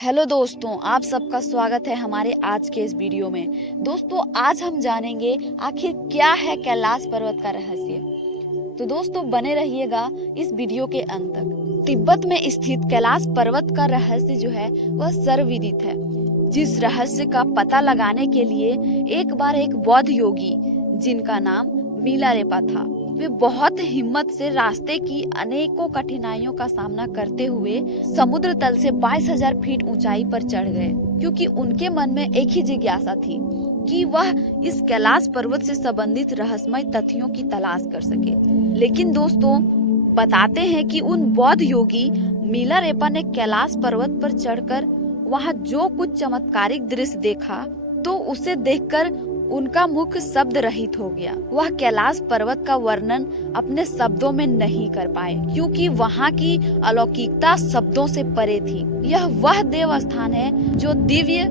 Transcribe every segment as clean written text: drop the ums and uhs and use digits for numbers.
Hello दोस्तों, आप सबका स्वागत है हमारे आज के इस वीडियो में। दोस्तों, आज हम जानेंगे आखिर क्या है कैलाश पर्वत का रहस्य। तो दोस्तों, बने रहिएगा इस वीडियो के अंत तक। तिब्बत में स्थित कैलाश पर्वत का रहस्य जो है वह सर्वविदित है, जिस रहस्य का पता लगाने के लिए एक बार एक बौद्ध योगी जिनका नाम मिलारेपा था, वे बहुत हिम्मत से रास्ते की अनेकों कठिनाइयों का सामना करते हुए समुद्र तल से 22,000 फीट ऊंचाई पर चढ़ गए, क्योंकि उनके मन में एक ही जिज्ञासा थी कि वह इस कैलाश पर्वत से संबंधित रहस्यमय तथ्यों की तलाश कर सके। लेकिन दोस्तों, बताते हैं कि उन बौद्ध योगी मिलारेपा ने कैलाश पर्वत पर चढ़कर वहां जो कुछ चमत्कारिक दृश्य देखा, तो उसे देखकर उनका मुख शब्द रहित हो गया। वह कैलाश पर्वत का वर्णन अपने शब्दों में नहीं कर पाए, क्योंकि वहाँ की अलौकिकता शब्दों से परे थी। यह वह देव स्थान है जो दिव्य,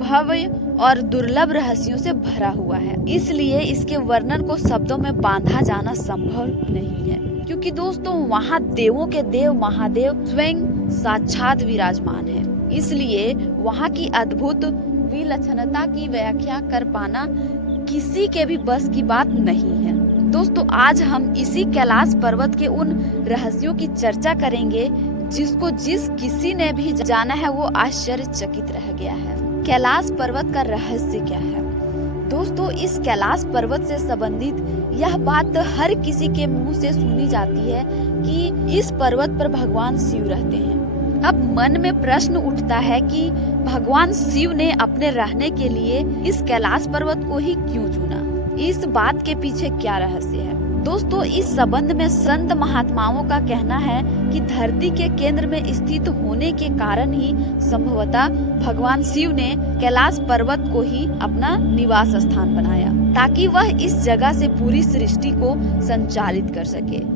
भव्य और दुर्लभ रहस्यों से भरा हुआ है, इसलिए इसके वर्णन को शब्दों में बांधा जाना संभव नहीं है। क्योंकि दोस्तों, वहाँ देवों के देव महादेव स्वयं साक्षात विराजमान है, इसलिए वहाँ की अद्भुत विलक्षणता की व्याख्या कर पाना किसी के भी बस की बात नहीं है। दोस्तों, आज हम इसी कैलाश पर्वत के उन रहस्यों की चर्चा करेंगे जिसको जिस किसी ने भी जाना है वो आश्चर्यचकित रह गया है। कैलाश पर्वत का रहस्य क्या है? दोस्तों, इस कैलाश पर्वत से संबंधित यह बात हर किसी के मुंह से सुनी जाती है कि इस पर्वत पर भगवान शिव रहते हैं। अब मन में प्रश्न उठता है कि भगवान शिव ने अपने रहने के लिए इस कैलाश पर्वत को ही क्यों चुना? इस बात के पीछे क्या रहस्य है? दोस्तों, इस संबंध में संत महात्माओं का कहना है कि धरती के केंद्र में स्थित होने के कारण ही संभवतः भगवान शिव ने कैलाश पर्वत को ही अपना निवास स्थान बनाया, ताकि वह इस जगह से पूरी सृष्टि को संचालित कर सके।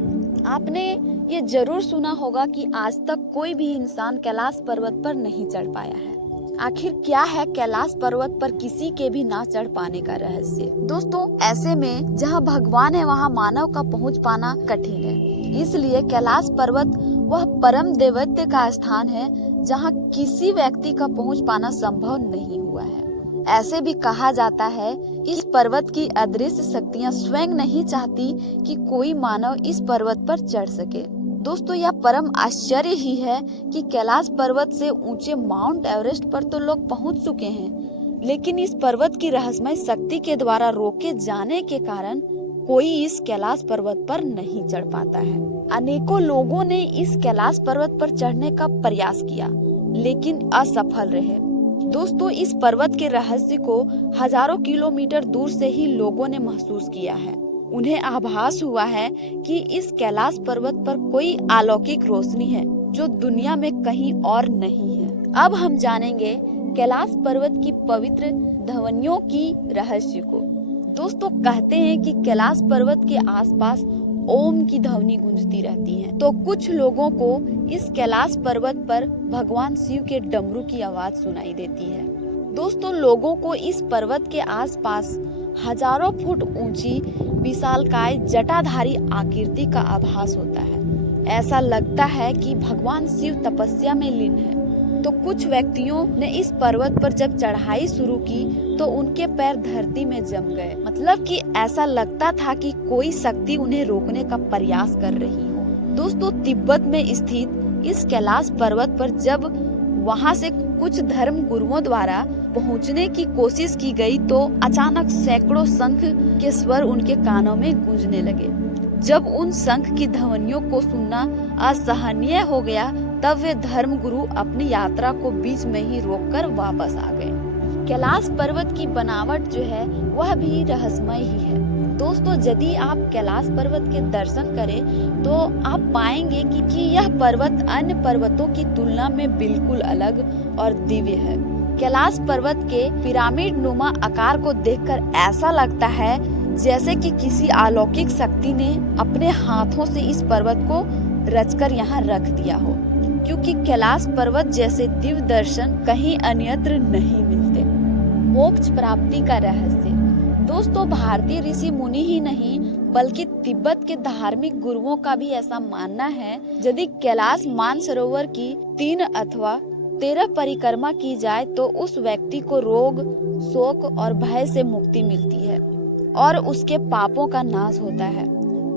आपने ये जरूर सुना होगा कि आज तक कोई भी इंसान कैलाश पर्वत पर नहीं चढ़ पाया है। आखिर क्या है कैलाश पर्वत पर किसी के भी ना चढ़ पाने का रहस्य? दोस्तों, ऐसे में जहाँ भगवान है वहाँ मानव का पहुँच पाना कठिन है, इसलिए कैलाश पर्वत वह परम दैवत्य का स्थान है जहाँ किसी व्यक्ति का पहुँच पाना संभव नहीं हुआ है। ऐसे भी कहा जाता है इस पर्वत की अदृश्य शक्तियाँ स्वयं नहीं चाहती कि कोई मानव इस पर्वत पर चढ़ सके। दोस्तों, यह परम आश्चर्य ही है कि कैलाश पर्वत से ऊंचे माउंट एवरेस्ट पर तो लोग पहुंच चुके हैं, लेकिन इस पर्वत की रहस्यमय शक्ति के द्वारा रोके जाने के कारण कोई इस कैलाश पर्वत पर नहीं चढ़ पाता है। अनेकों लोगों ने इस कैलाश पर्वत पर चढ़ने का प्रयास किया, लेकिन असफल रहे। दोस्तों, इस पर्वत के रहस्य को हजारों किलोमीटर दूर से ही लोगों ने महसूस किया है। उन्हें आभास हुआ है कि इस कैलाश पर्वत पर कोई अलौकिक रोशनी है जो दुनिया में कहीं और नहीं है। अब हम जानेंगे कैलाश पर्वत की पवित्र ध्वनियों की रहस्य को। दोस्तों, कहते हैं कि कैलाश पर्वत के आसपास ओम की ध्वनि गूंजती रहती है, तो कुछ लोगों को इस कैलाश पर्वत पर भगवान शिव के डमरू की आवाज सुनाई देती है। दोस्तों, लोगों को इस पर्वत के आसपास हजारों फुट ऊंची विशालकाय जटाधारी आकृति का आभास होता है। ऐसा लगता है कि भगवान शिव तपस्या में लीन है। तो कुछ व्यक्तियों ने इस पर्वत पर जब चढ़ाई शुरू की तो उनके पैर धरती में जम गए, मतलब कि ऐसा लगता था कि कोई शक्ति उन्हें रोकने का प्रयास कर रही हो। दोस्तों, तिब्बत में स्थित इस कैलाश पर्वत पर जब वहां से कुछ धर्म गुरुओं द्वारा पहुंचने की कोशिश की गई तो अचानक सैकड़ों शंख के स्वर उनके कानों में गूंजने लगे। जब उन शंख की ध्वनियों को सुनना असहनीय हो गया, तब वे धर्म गुरु अपनी यात्रा को बीच में ही रोककर वापस आ गए। कैलाश पर्वत की बनावट जो है वह भी रहस्यमय ही है। दोस्तों, यदि आप कैलाश पर्वत के दर्शन करें तो आप पाएंगे कि यह पर्वत अन्य पर्वतों की तुलना में बिल्कुल अलग और दिव्य है। कैलाश पर्वत के पिरामिड नुमा आकार को देखकर ऐसा लगता है जैसे कि किसी अलौकिक शक्ति ने अपने हाथों से इस पर्वत को रचकर यहाँ रख दिया हो, क्योंकि कैलाश पर्वत जैसे दिव्य दर्शन कहीं अन्यत्र नहीं मिलते। मोक्ष प्राप्ति का रहस्य। दोस्तों, भारतीय ऋषि मुनि ही नहीं बल्कि तिब्बत के धार्मिक गुरुओं का भी ऐसा मानना है, यदि कैलाश मानसरोवर की 3 अथवा 13 परिक्रमा की जाए तो उस व्यक्ति को रोग, शोक और भय से मुक्ति मिलती है और उसके पापों का नाश होता है।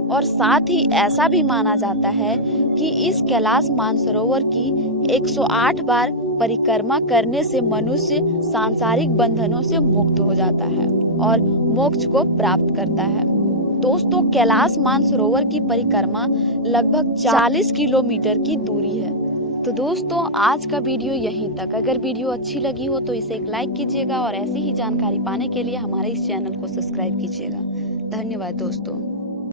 और साथ ही ऐसा भी माना जाता है कि इस कैलाश मानसरोवर की 108 बार परिक्रमा करने से मनुष्य सांसारिक बंधनों से मुक्त हो जाता है और मोक्ष को प्राप्त करता है। दोस्तों, कैलाश मानसरोवर की परिक्रमा लगभग 40 किलोमीटर की दूरी है। तो दोस्तों, आज का वीडियो यहीं तक। अगर वीडियो अच्छी लगी हो तो इसे एक लाइक कीजिएगा और ऐसी ही जानकारी पाने के लिए हमारे इस चैनल को सब्सक्राइब कीजिएगा। धन्यवाद दोस्तों।